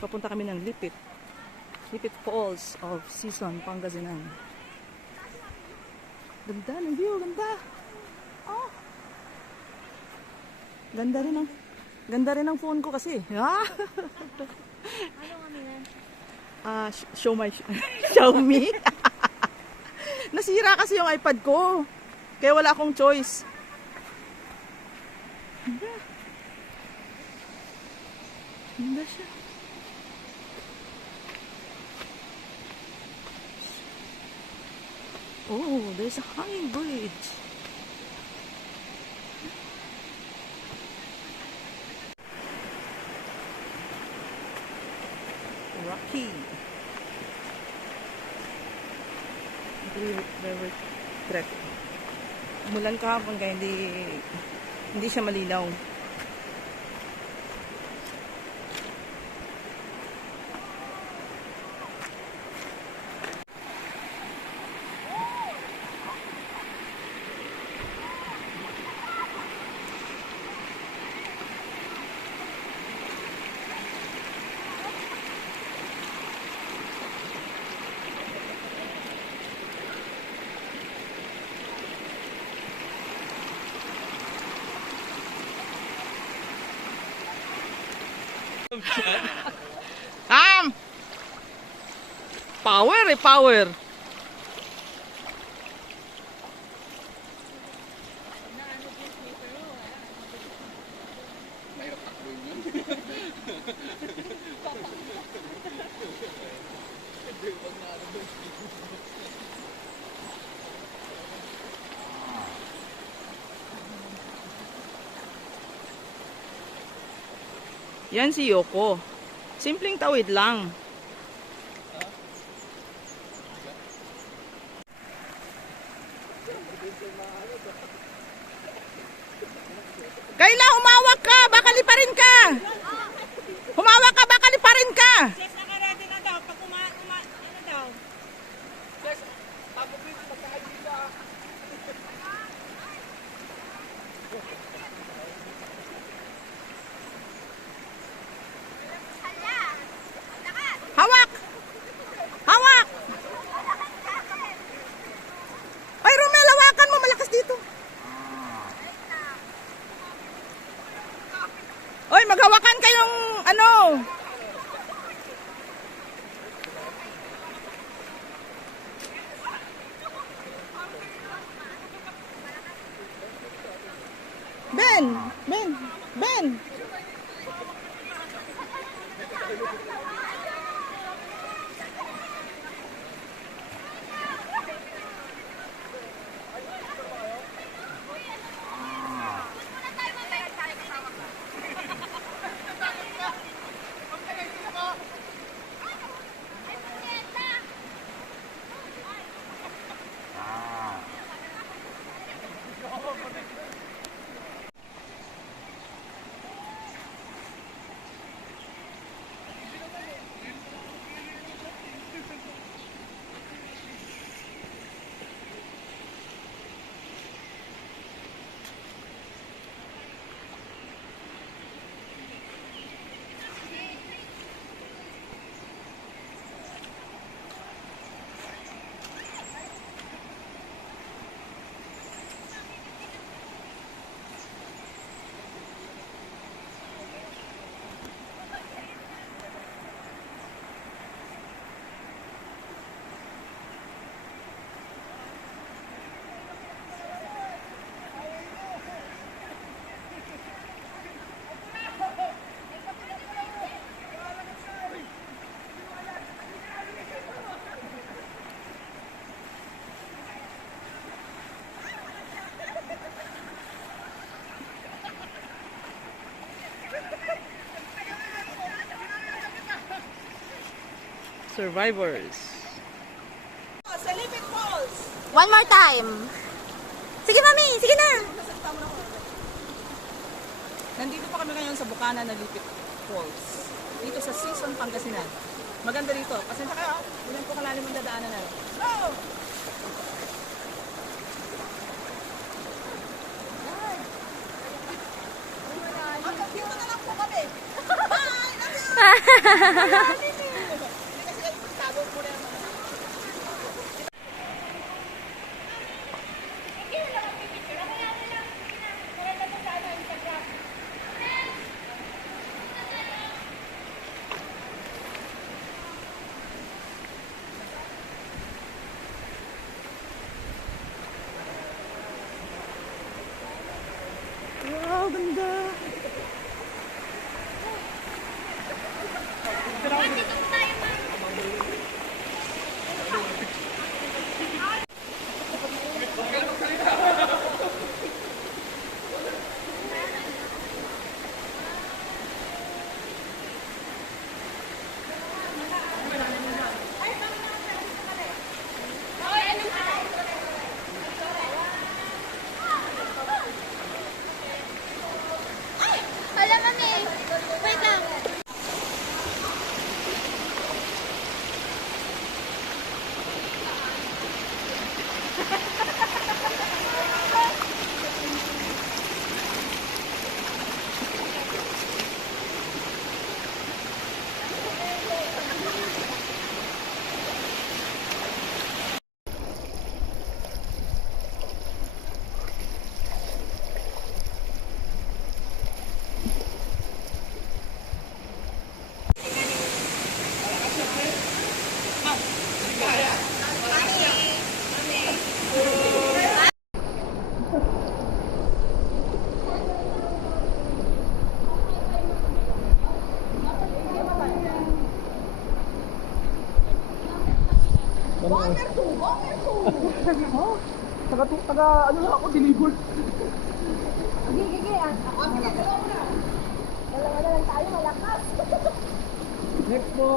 Papunta kami ng Lipit. Lipit Falls of Season, Pangasinan. Ganda ng view, ganda. Oh. Ganda rin ang phone ko kasi. Ah. Ano kami yan? Show my Xiaomi. Nasira kasi yung iPad ko. Kaya wala akong choice. Ganda. Ganda siya. Oh, there's a hanging bridge. Rocky. River trek. Umulan kahapon kaya hindi siya malinaw. Power power. Mahirap takbuhin yun. Yan si Yoko. Simpleng tawid lang. Kayla, humawak ka! Baka liparin ka! Humawak ka! Baka liparin ka! Sis, naka-ready na daw. Pag ano daw? Hawak! Hawak! Ay, Romel, hawakan mo. Malakas dito. Oy, maghawakan kayong ano. Ben. Survivors. Sa Lipit Falls. One more time. Sige, mami. Sige na. Nandito pa kami ngayon sa Bukana na Lipit Falls. Dito sa Season, Pangasinan. Maganda rito. Pasensya kayo. Ilan po kalalim ang dadaanan na. Go! Dito na lang po kami. Bye! Wow, ganda. Hala, mami. Wait lang. Taga ano lang ako, deliver. Next po.